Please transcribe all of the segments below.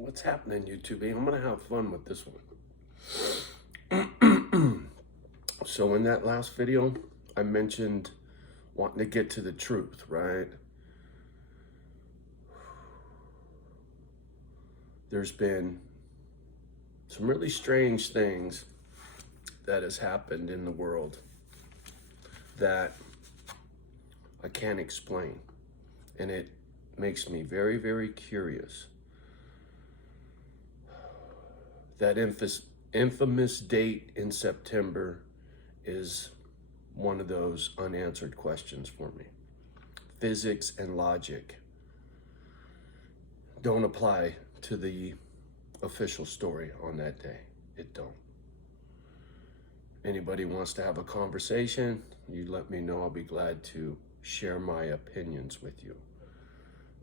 What's happening, YouTube? I'm gonna have fun with this one. So in that last video, I mentioned wanting to get to the truth, right? There's been some really strange things that has happened in the world that I can't explain. And it makes me very, very curious. That infamous date in September is one of those unanswered questions for me. Physics and logic don't apply to the official story on that day. It don't. Anybody wants to have a conversation, you let me know. I'll be glad to share my opinions with you.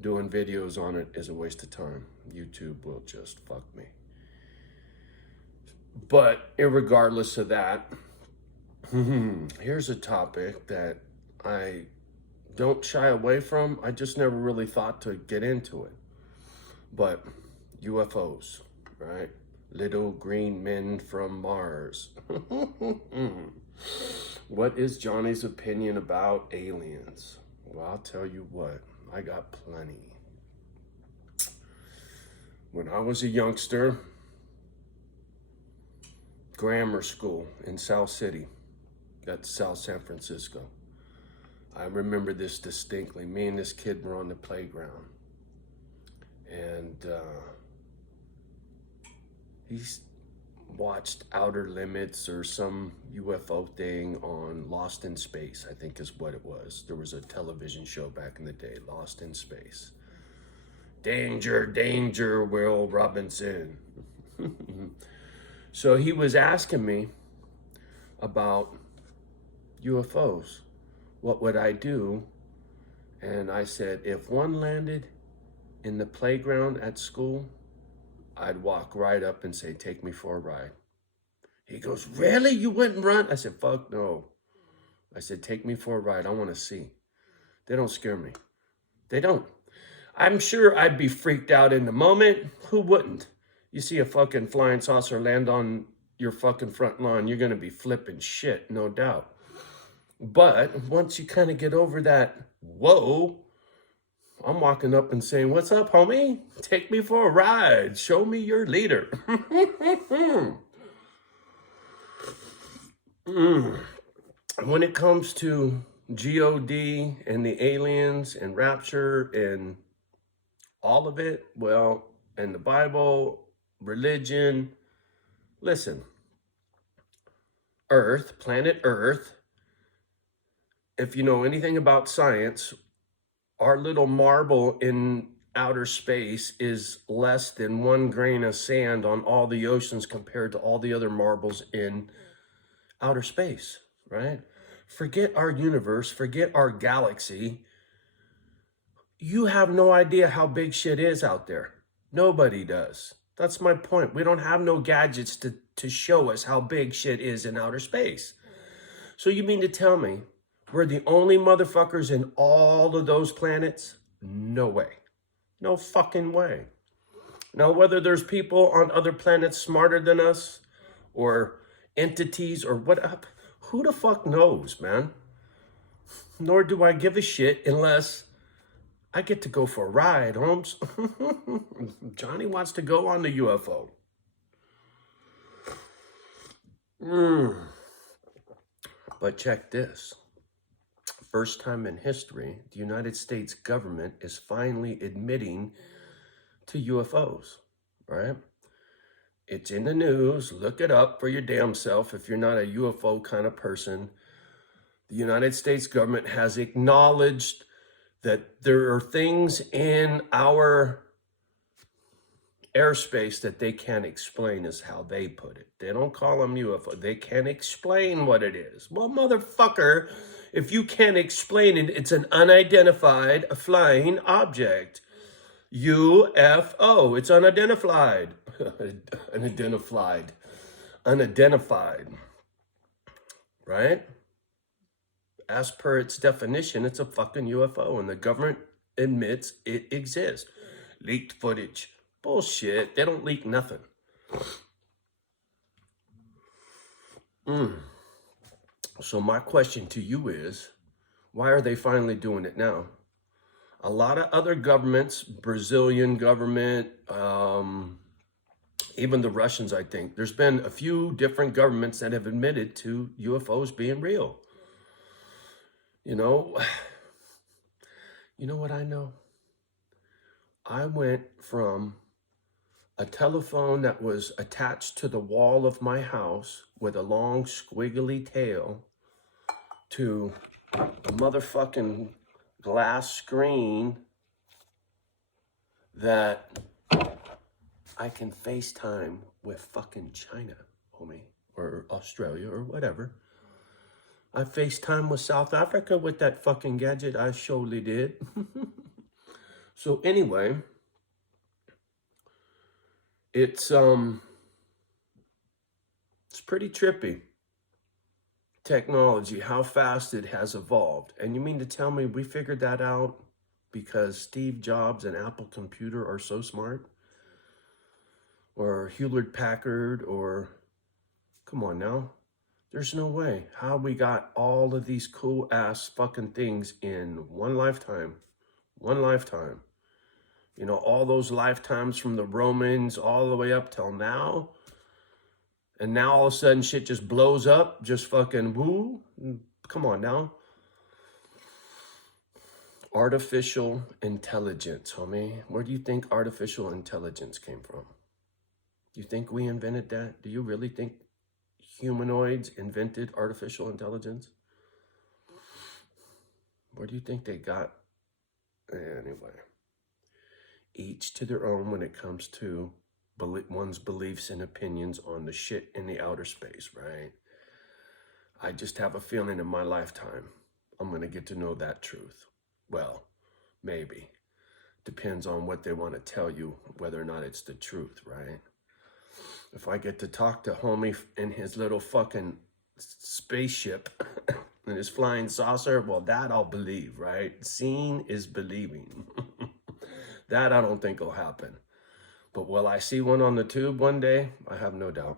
Doing videos on it is a waste of time. YouTube will just fuck me. But irregardless of that, here's a topic that I don't shy away from. I just never really thought to get into it. But UFOs, right? Little green men from Mars. What is Johnny's opinion about aliens? Well, I'll tell you what, I got plenty. When I was a youngster, grammar school in South City, that's South San Francisco. I remember this distinctly. Me and this kid were on the playground, and he's watched Outer Limits or some UFO thing on Lost in Space, I think is what it was. There was a television show back in the day, Lost in Space. Danger, danger, Will Robinson. So he was asking me about UFOs. What would I do? And I said, if one landed in the playground at school, I'd walk right up and say, take me for a ride. He goes, really? You wouldn't run? I said, fuck no. I said, take me for a ride. I want to see. They don't scare me. They don't. I'm sure I'd be freaked out in the moment. Who wouldn't? You see a fucking flying saucer land on your fucking front lawn, you're going to be flipping shit, no doubt. But once you kind of get over that, whoa, I'm walking up and saying, what's up, homie? Take me for a ride. Show me your leader. When it comes to God and the aliens and rapture and all of it, well, and the Bible, religion, listen, Earth, planet Earth, if you know anything about science, our little marble in outer space is less than 1 grain of sand on all the oceans compared to all the other marbles in outer space, right? Forget our universe, forget our galaxy. You have no idea how big shit is out there. Nobody does. That's my point. We don't have no gadgets to show us how big shit is in outer space. So you mean to tell me we're the only motherfuckers in all of those planets? No way. No fucking way. Now, whether there's people on other planets smarter than us or entities or what, who the fuck knows, man? Nor do I give a shit unless I get to go for a ride, Holmes. Johnny wants to go on the UFO. But check this. First time in history, the United States government is finally admitting to UFOs, right? It's in the news. Look it up for your damn self if you're not a UFO kind of person. The United States government has acknowledged that there are things in our airspace that they can't explain, is how they put it. They don't call them UFO. They can't explain what it is. Well, motherfucker, if you can't explain it, it's an unidentified flying object. UFO. It's unidentified. Unidentified. Right? As per its definition, it's a fucking UFO, and the government admits it exists. Leaked footage. Bullshit. They don't leak nothing. So my question to you is, why are they finally doing it now? A lot of other governments, Brazilian government, even the Russians, I think, there's been a few different governments that have admitted to UFOs being real. You know, you know what I know? I went from a telephone that was attached to the wall of my house with a long squiggly tail to a motherfucking glass screen that I can FaceTime with fucking China, homie, or Australia or whatever. I FaceTime with South Africa with that fucking gadget. I surely did. So anyway, it's pretty trippy. Technology, how fast it has evolved. And you mean to tell me we figured that out because Steve Jobs and Apple Computer are so smart? Or Hewlett Packard, or come on now. There's no way how we got all of these cool ass fucking things in one lifetime. One lifetime. You know, all those lifetimes from the Romans all the way up till now. And now all of a sudden shit just blows up. Just fucking woo. Come on now. Artificial intelligence, homie. Where do you think artificial intelligence came from? You think we invented that? Do you really think humanoids invented artificial intelligence? Where do you think they got? Anyway, each to their own when it comes to one's beliefs and opinions on the shit in the outer space, right? I just have a feeling in my lifetime I'm going to get to know that truth. Well, maybe. Depends on what they want to tell you, whether or not it's the truth, right? If I get to talk to homie in his little fucking spaceship and his flying saucer, well, that I'll believe, right? Seeing is believing. That I don't think will happen. But will I see one on the tube one day? I have no doubt.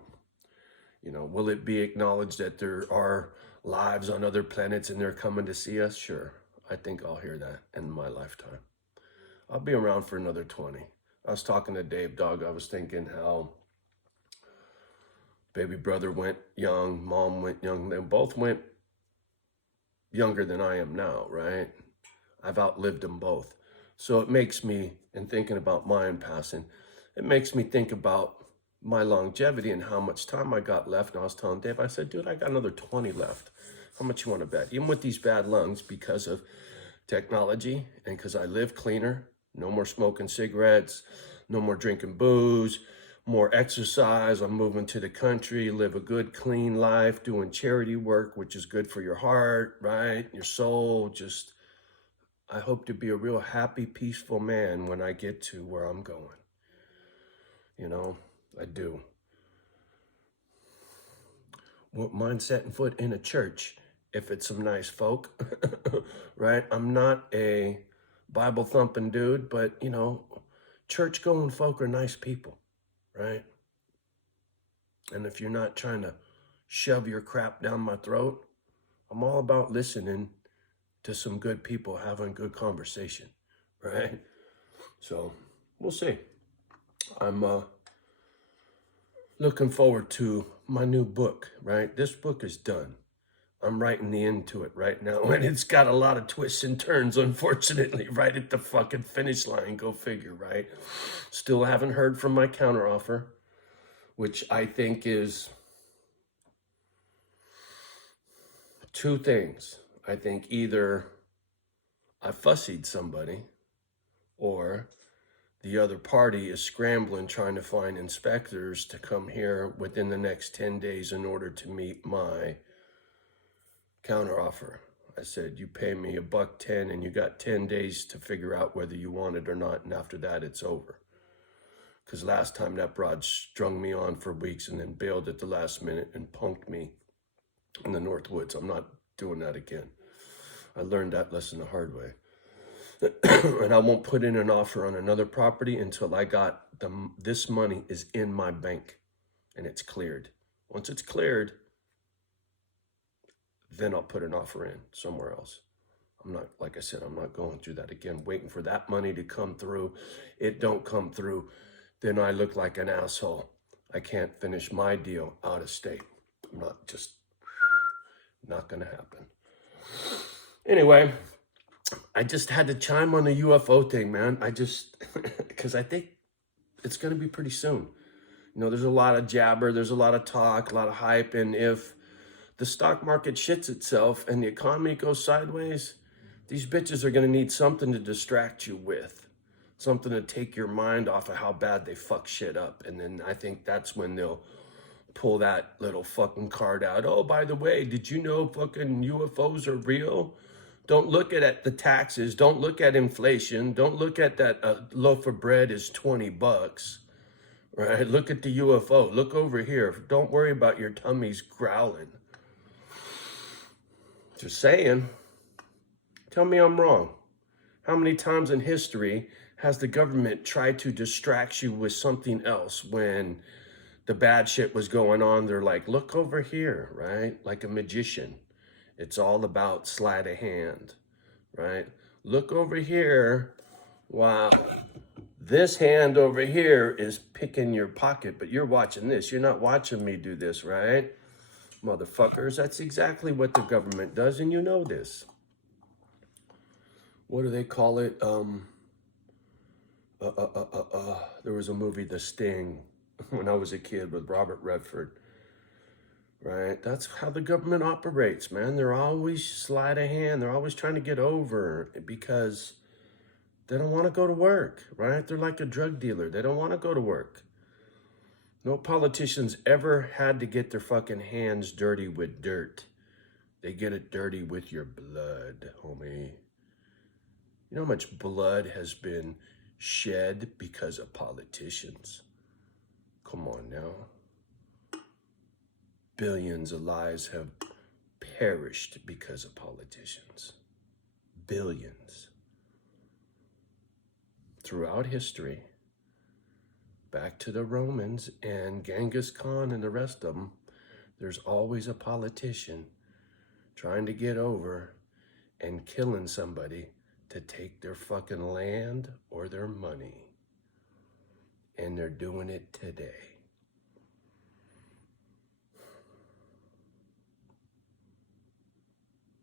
You know, will it be acknowledged that there are lives on other planets and they're coming to see us? Sure. I think I'll hear that in my lifetime. I'll be around for another 20. I was talking to Dave, dog. I was thinking how baby brother went young, mom went young. They both went younger than I am now, right? I've outlived them both. So it makes me, in thinking about mine passing, it makes me think about my longevity and how much time I got left. And I was telling Dave, I said, dude, I got another 20 left. How much you want to bet? Even with these bad lungs, because of technology and because I live cleaner, no more smoking cigarettes, no more drinking booze, more exercise. I'm moving to the country, live a good, clean life, doing charity work, which is good for your heart, right? Your soul. Just, I hope to be a real happy, peaceful man when I get to where I'm going. You know, I do. Won't mind setting foot in a church if it's some nice folk, right? I'm not a Bible thumping dude, but you know, church going folk are nice people, right? And if you're not trying to shove your crap down my throat, I'm all about listening to some good people having good conversation, right? So we'll see. I'm looking forward to my new book, right? This book is done. I'm writing the end to it right now, and it's got a lot of twists and turns, unfortunately, right at the fucking finish line. Go figure, right? Still haven't heard from my counteroffer, which I think is two things. I think either I fussied somebody or the other party is scrambling trying to find inspectors to come here within the next 10 days in order to meet my counteroffer. I said, you pay me $110 and you got 10 days to figure out whether you want it or not, and after that it's over. Because last time that broad strung me on for weeks and then bailed at the last minute and punked me in the North Woods. I'm not doing that again. I learned that lesson the hard way. And I won't put in an offer on another property until I got this money is in my bank and it's cleared. Once it's cleared, then I'll put an offer in somewhere else. I'm not, like I said, I'm not going through that again, waiting for that money to come through. It don't come through, then I look like an asshole. I can't finish my deal out of state. I'm not gonna happen. Anyway, I just had to chime on the UFO thing, man. Because I think it's gonna be pretty soon. You know, there's a lot of jabber, there's a lot of talk, a lot of hype, and if the stock market shits itself and the economy goes sideways, these bitches are gonna need something to distract you with, something to take your mind off of how bad they fuck shit up. And then I think that's when they'll pull that little fucking card out. Oh, by the way, did you know fucking UFOs are real? Don't look at the taxes. Don't look at inflation. Don't look at that a loaf of bread is 20 bucks, right? Look at the UFO. Look over here. Don't worry about your tummies growling. Just saying. Tell me I'm wrong. How many times in history has the government tried to distract you with something else when the bad shit was going on? They're like, look over here, right? Like a magician. It's all about sleight of hand, right? Look over here. Wow. This hand over here is picking your pocket, but you're watching this. You're not watching me do this, right? Motherfuckers, that's exactly what the government does, and you know this. What do they call it? There was a movie, The Sting, when I was a kid with Robert Redford, right? That's how the government operates, man. They're always sleight of hand. They're always trying to get over because they don't want to go to work, right? They're like a drug dealer. They don't want to go to work. No politicians ever had to get their fucking hands dirty with dirt. They get it dirty with your blood, homie. You know how much blood has been shed because of politicians? Come on now. Billions of lives have perished because of politicians. Billions. Throughout history, back to the Romans and Genghis Khan and the rest of them, there's always a politician trying to get over and killing somebody to take their fucking land or their money. And they're doing it today.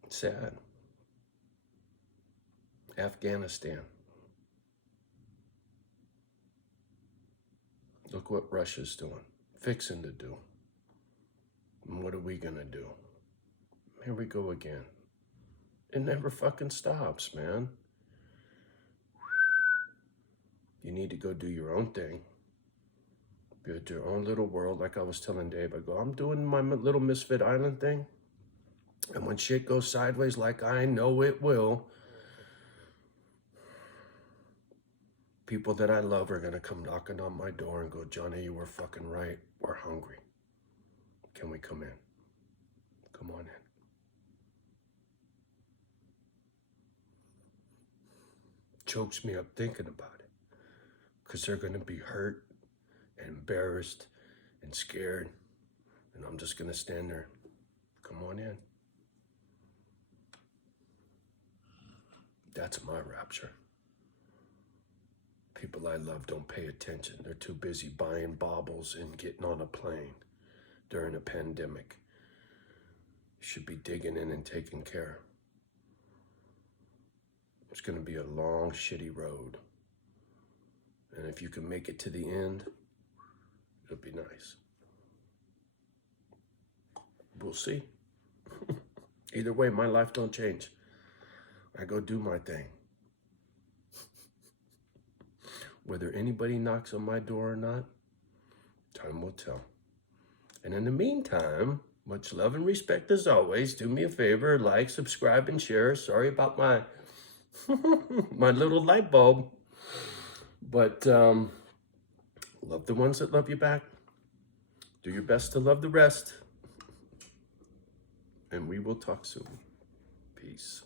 Sad. Afghanistan. Look what Russia's doing, fixing to do. And what are we gonna do? Here we go again. It never fucking stops, man. You need to go do your own thing. Build your own little world. Like I was telling Dave, I go, I'm doing my little Misfit Island thing. And when shit goes sideways, like I know it will, people that I love are gonna come knocking on my door and go, Johnny, you were fucking right. We're hungry. Can we come in? Come on in. Chokes me up thinking about it, because they're gonna be hurt and embarrassed and scared, and I'm just gonna stand there. Come on in. That's my rapture. People I love don't pay attention. They're too busy buying baubles and getting on a plane during a pandemic. You should be digging in and taking care. It's gonna be a long, shitty road. And if you can make it to the end, it'll be nice. We'll see. Either way, my life don't change. I go do my thing. Whether anybody knocks on my door or not, time will tell. And in the meantime, much love and respect as always. Do me a favor, like, subscribe, and share. Sorry about my my little light bulb. But love the ones that love you back. Do your best to love the rest. And we will talk soon. Peace.